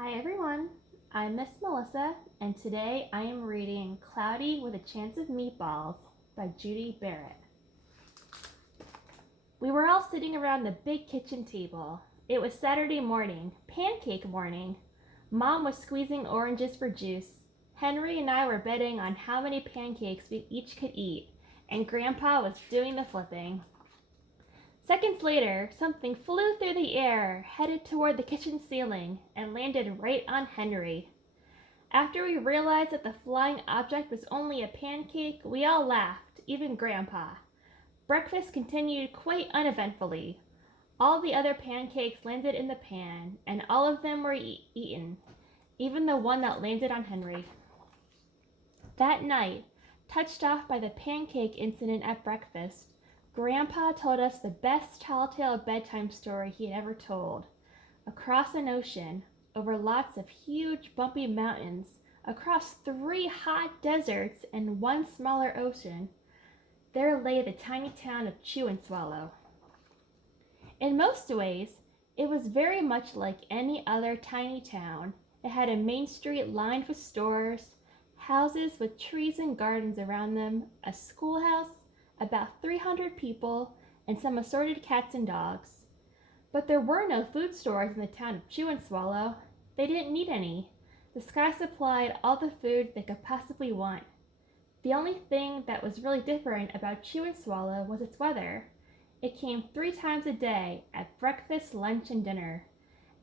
Hi everyone, I'm Miss Melissa, and today I am reading Cloudy with a Chance of Meatballs by Judy Barrett. We were all sitting around the big kitchen table. It was Saturday morning, pancake morning. Mom was squeezing oranges for juice. Henry and I were betting on how many pancakes we each could eat, and Grandpa was doing the flipping. Seconds later, something flew through the air, headed toward the kitchen ceiling, and landed right on Henry. After we realized that the flying object was only a pancake, we all laughed, even Grandpa. Breakfast continued quite uneventfully. All the other pancakes landed in the pan, and all of them were eaten, even the one that landed on Henry. That night, touched off by the pancake incident at breakfast, Grandpa told us the best telltale bedtime story he had ever told. Across an ocean, over lots of huge bumpy mountains, across 3 hot deserts and 1 smaller ocean, there lay the tiny town of Chew and Swallow. In most ways, it was very much like any other tiny town. It had a main street lined with stores, houses with trees and gardens around them, a schoolhouse, about 300 people, and some assorted cats and dogs. But there were no food stores in the town of Chew and Swallow. They didn't need any. The sky supplied all the food they could possibly want. The only thing that was really different about Chew and Swallow was its weather. It came 3 times a day, at breakfast, lunch, and dinner.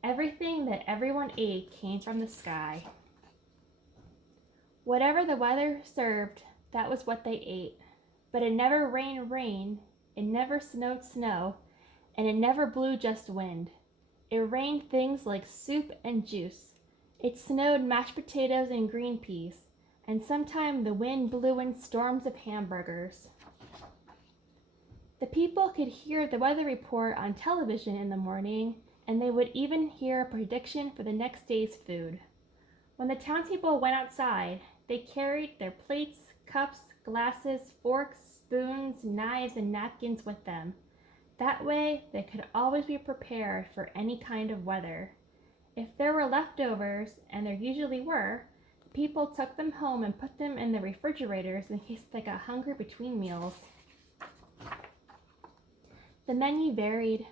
Everything that everyone ate came from the sky. Whatever the weather served, that was what they ate. But it never rained rain, it never snowed snow, and it never blew just wind. It rained things like soup and juice. It snowed mashed potatoes and green peas, and sometimes the wind blew in storms of hamburgers. The people could hear the weather report on television in the morning, and they would even hear a prediction for the next day's food. When the townspeople went outside, they carried their plates, cups, glasses, forks, spoons, knives, and napkins with them. That way, they could always be prepared for any kind of weather. If there were leftovers, and there usually were, the people took them home and put them in the refrigerators in case they got hungry between meals. The menu varied.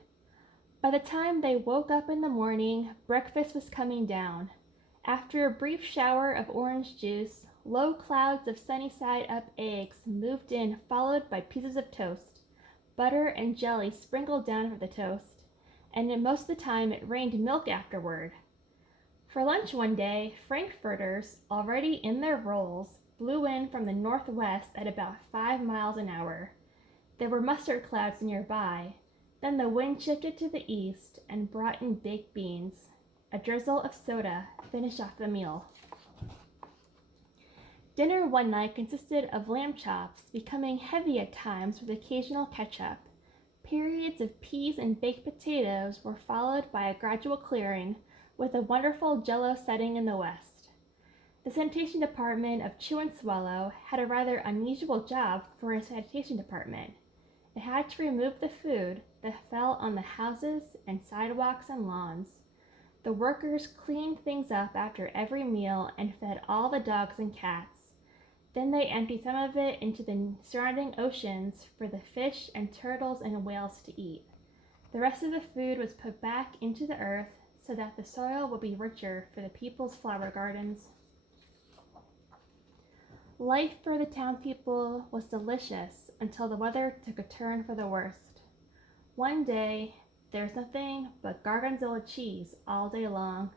By the time they woke up in the morning, breakfast was coming down. After a brief shower of orange juice, low clouds of sunny-side-up eggs moved in, followed by pieces of toast. Butter and jelly sprinkled down for the toast, and most of the time it rained milk afterward. For lunch one day, frankfurters, already in their rolls, blew in from the northwest at about 5 miles an hour. There were mustard clouds nearby. Then the wind shifted to the east and brought in baked beans. A drizzle of soda finished off the meal. Dinner one night consisted of lamb chops, becoming heavy at times with occasional ketchup. Periods of peas and baked potatoes were followed by a gradual clearing, with a wonderful jello setting in the west. The sanitation department of Chew and Swallow had a rather unusual job for a sanitation department. It had to remove the food that fell on the houses and sidewalks and lawns. The workers cleaned things up after every meal and fed all the dogs and cats. Then they emptied some of it into the surrounding oceans for the fish and turtles and whales to eat. The rest of the food was put back into the earth so that the soil would be richer for the people's flower gardens. Life for the townspeople was delicious until the weather took a turn for the worst. One day, there was nothing but gorgonzola cheese all day long.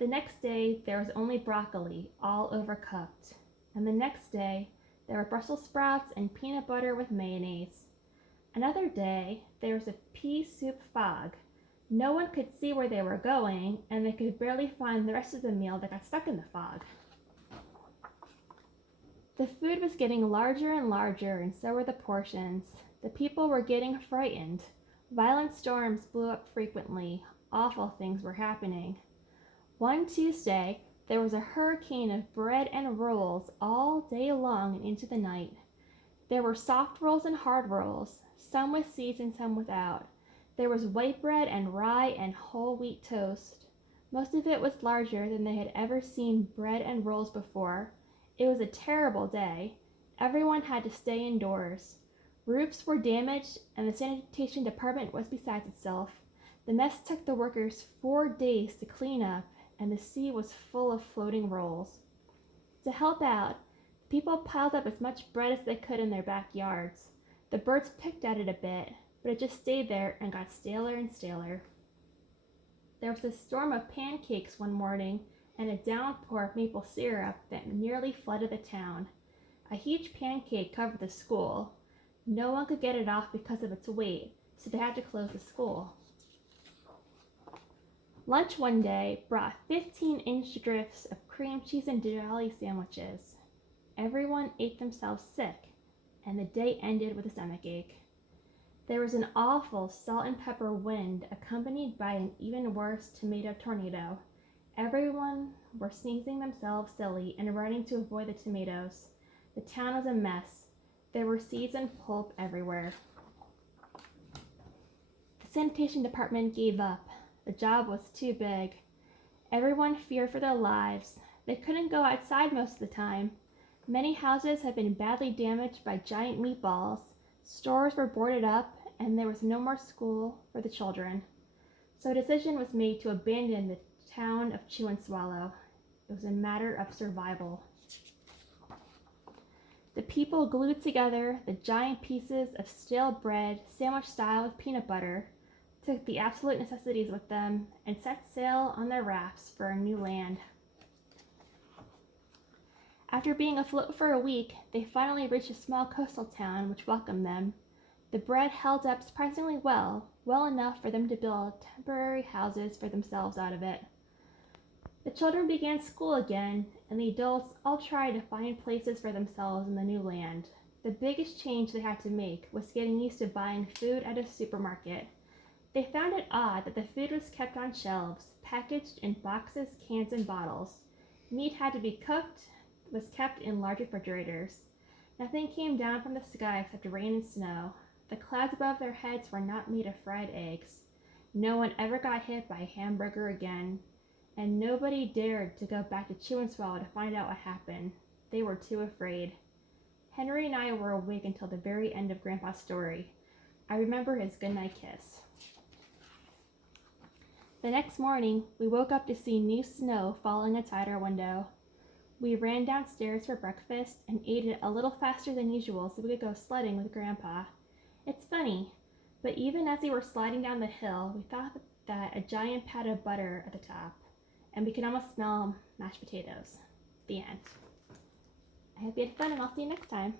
The next day, there was only broccoli, all overcooked. And the next day, there were Brussels sprouts and peanut butter with mayonnaise. Another day, there was a pea soup fog. No one could see where they were going, and they could barely find the rest of the meal that got stuck in the fog. The food was getting larger and larger, and so were the portions. The people were getting frightened. Violent storms blew up frequently. Awful things were happening. One Tuesday, there was a hurricane of bread and rolls all day long and into the night. There were soft rolls and hard rolls, some with seeds and some without. There was white bread and rye and whole wheat toast. Most of it was larger than they had ever seen bread and rolls before. It was a terrible day. Everyone had to stay indoors. Roofs were damaged, and the sanitation department was beside itself. The mess took the workers 4 days to clean up, and the sea was full of floating rolls. To help out, people piled up as much bread as they could in their backyards. The birds picked at it a bit, but it just stayed there and got staler and staler. There was a storm of pancakes one morning and a downpour of maple syrup that nearly flooded the town. A huge pancake covered the school. No one could get it off because of its weight, so they had to close the school. Lunch one day brought 15-inch drifts of cream cheese and deli sandwiches. Everyone ate themselves sick, and the day ended with a stomachache. There was an awful salt and pepper wind accompanied by an even worse tomato tornado. Everyone were sneezing themselves silly and running to avoid the tomatoes. The town was a mess. There were seeds and pulp everywhere. The sanitation department gave up. The job was too big. Everyone feared for their lives. They couldn't go outside most of the time. Many houses had been badly damaged by giant meatballs. Stores were boarded up, and there was no more school for the children. So a decision was made to abandon the town of Chew and Swallow. It was a matter of survival. The people glued together the giant pieces of stale bread, sandwich style with peanut butter, took the absolute necessities with them, and set sail on their rafts for a new land. After being afloat for a week, they finally reached a small coastal town which welcomed them. The bread held up surprisingly well enough for them to build temporary houses for themselves out of it. The children began school again, and the adults all tried to find places for themselves in the new land. The biggest change they had to make was getting used to buying food at a supermarket. They found it odd that the food was kept on shelves, packaged in boxes, cans, and bottles. Meat had to be cooked, was kept in large refrigerators. Nothing came down from the sky except rain and snow. The clouds above their heads were not made of fried eggs. No one ever got hit by a hamburger again, and nobody dared to go back to Chew and Swallow to find out what happened. They were too afraid. Henry and I were awake until the very end of Grandpa's story. I remember his goodnight kiss. The next morning, we woke up to see new snow falling outside our window. We ran downstairs for breakfast and ate it a little faster than usual so we could go sledding with Grandpa. It's funny, but even as we were sliding down the hill, we thought that a giant pat of butter at the top, and we could almost smell mashed potatoes. The end. I hope you had fun, and I'll see you next time.